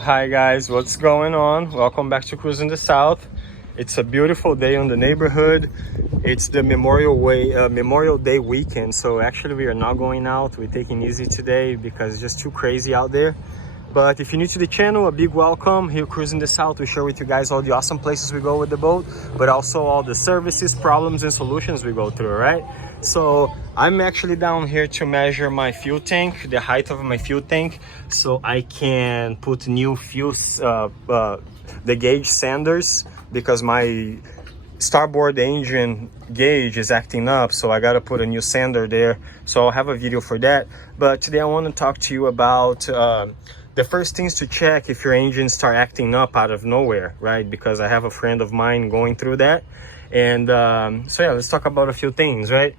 Hi guys, what's going on? Welcome back to Cruising the South. It's a beautiful day on the neighborhood. It's the Memorial Day weekend, so actually we are not going out. We're taking it easy today because it's just too crazy out there. But if you're new to the channel, a big welcome. Here Cruising the South, we share with you guys all the awesome places we go with the boat, but also all the services, problems, and solutions we go through, right? So I'm actually down here to measure my fuel tank, the height of my fuel tank, so I can put new fuel, the gauge sanders, because my starboard engine gauge is acting up, so I gotta put a new sander there. So I'll have a video for that. But today I want to talk to you about the first things to check if your engine start acting up out of nowhere, right? Because I have a friend of mine going through that. And so yeah, let's talk about a few things, right?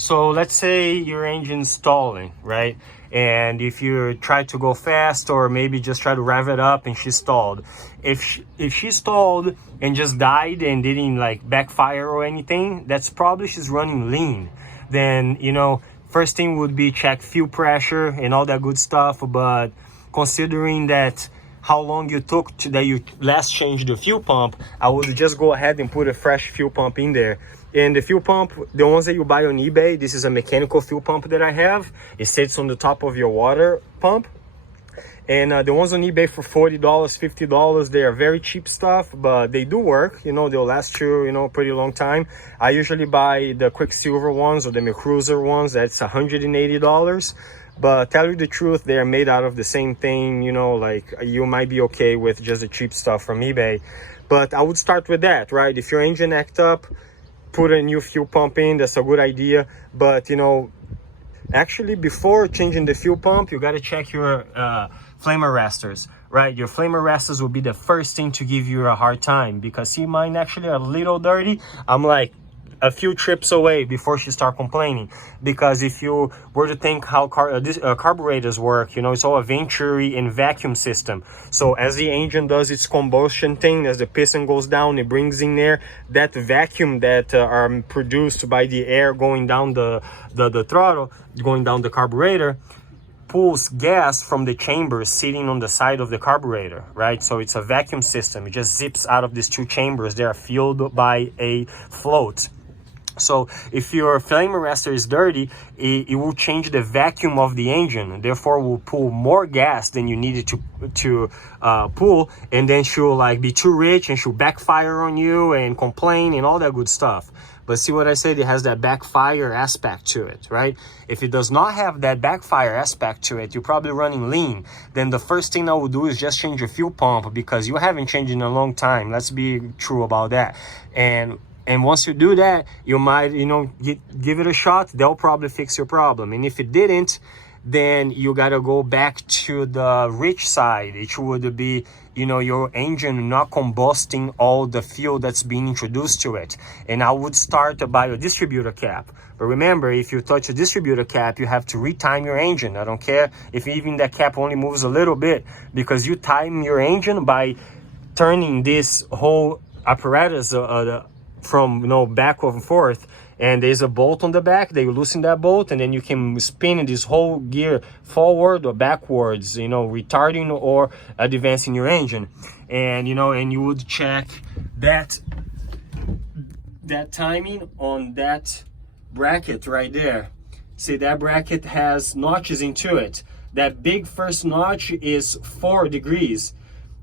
So let's say your engine's stalling, right? And if you try to go fast or maybe just try to rev it up and she stalled. If she stalled and just died and didn't like backfire or anything, that's probably she's running lean. Then, you know, first thing would be check fuel pressure and all that good stuff. But considering that how long you took to that you last changed the fuel pump, I would just go ahead and put a fresh fuel pump in there. And the fuel pump, the ones that you buy on eBay, this is a mechanical fuel pump that I have. It sits on the top of your water pump. And the ones on eBay for $40, $50, they are very cheap stuff, but they do work. You know, they'll last you, you know, pretty long time. I usually buy the Quicksilver ones or the Mercruiser ones. That's $180. But tell you the truth, they're made out of the same thing. You know, like you might be okay with just the cheap stuff from eBay. But I would start with that, right? If your engine act up, put a new fuel pump in. That's a good idea. But, you know, actually before changing the fuel pump, you got to check your flame arresters, right? Your flame arresters will be the first thing to give you a hard time, because see, mine actually are a little dirty. I'm like a few trips away before she start complaining. Because if you were to think how carburetors work, you know, it's all a Venturi and vacuum system. So as the engine does its combustion thing, as the piston goes down, it brings in air. That vacuum that are produced by the air going down the throttle, going down the carburetor, pulls gas from the chambers sitting on the side of the carburetor, right? So it's a vacuum system. It just zips out of these two chambers. They are filled by a float. So if your flame arrestor is dirty, it will change the vacuum of the engine, therefore will pull more gas than you needed to pull, and then she'll like be too rich and she'll backfire on you and complain and all that good stuff. But see what I said, it has that backfire aspect to it, right? If it does not have that backfire aspect to it, you're probably running lean. Then the first thing I would do is just change your fuel pump, because you haven't changed in a long time. Let's be true about that. And once you do that, you might, you know, give it a shot. They'll probably fix your problem. And if it didn't, then you got to go back to the rich side. It would be, you know, your engine not combusting all the fuel that's being introduced to it. And I would start by a distributor cap. But remember, if you touch a distributor cap, you have to retime your engine. I don't care if even that cap only moves a little bit, because you time your engine by turning this whole apparatus from, you know, back and forth. And there's a bolt on the back, they loosen that bolt, and then you can spin this whole gear forward or backwards, you know, retarding or advancing your engine. And, you know, and you would check that timing on that bracket right there. See, that bracket has notches into it. That big first notch is 4 degrees.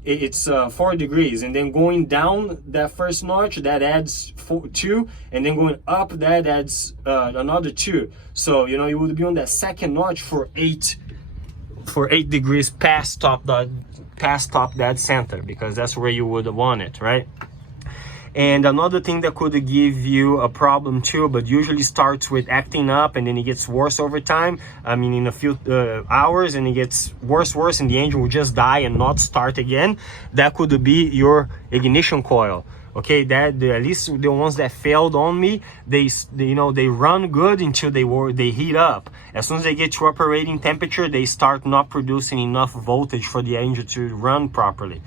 It's 4 degrees, and then going down that first notch, that adds 2, and then going up, that adds another 2. So, you know, you would be on that second notch for 8 degrees past top that center, because that's where you would want it, right? And another thing that could give you a problem too, but usually starts with acting up and then it gets worse over time. I mean, in a few hours, and it gets worse, and the engine will just die and not start again. That could be your ignition coil. Okay, at least the ones that failed on me, they run good until they heat up. As soon as they get to operating temperature, they start not producing enough voltage for the engine to run properly.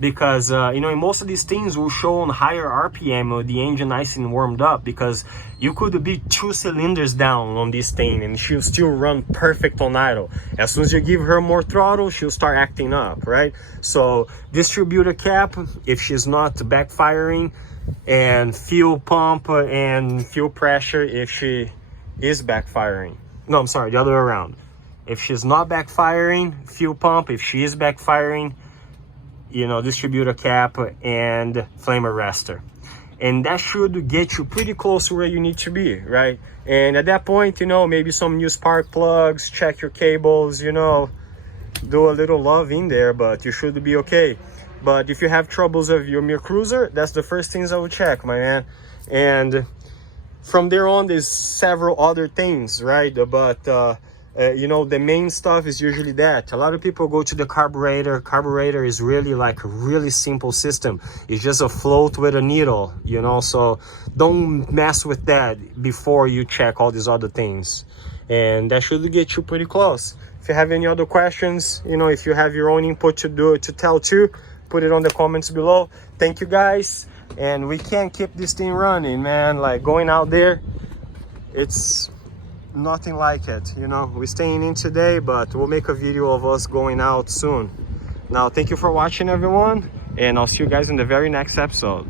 because you know, in most of these things will show on higher RPM with the engine nice and warmed up, because you could be 2 cylinders down on this thing and she'll still run perfect on idle. As soon as you give her more throttle, she'll start acting up, right? So distributor cap, if she's not backfiring, and fuel pump and fuel pressure if she is backfiring. No, I'm sorry, the other way around. If she's not backfiring, fuel pump. If she is backfiring, you know, distributor cap and flame arrestor. And that should get you pretty close to where you need to be, right? And at that point, you know, maybe some new spark plugs, check your cables, you know, do a little love in there, but you should be okay. But if you have troubles of your Mercruiser, that's the first things I will check, my man. And from there on, there's several other things, right? But you know, the main stuff is usually that. A lot of people go to the carburetor. Carburetor is really like a really simple system. It's just a float with a needle, you know, so don't mess with that before you check all these other things. And that should get you pretty close. If you have any other questions, you know, if you have your own input to tell too, put it on the comments below. Thank you guys, and we can't keep this thing running, man. Like going out there, it's nothing like it, you know. We're staying in today, but we'll make a video of us going out soon. Now, thank you for watching, everyone, and I'll see you guys in the very next episode.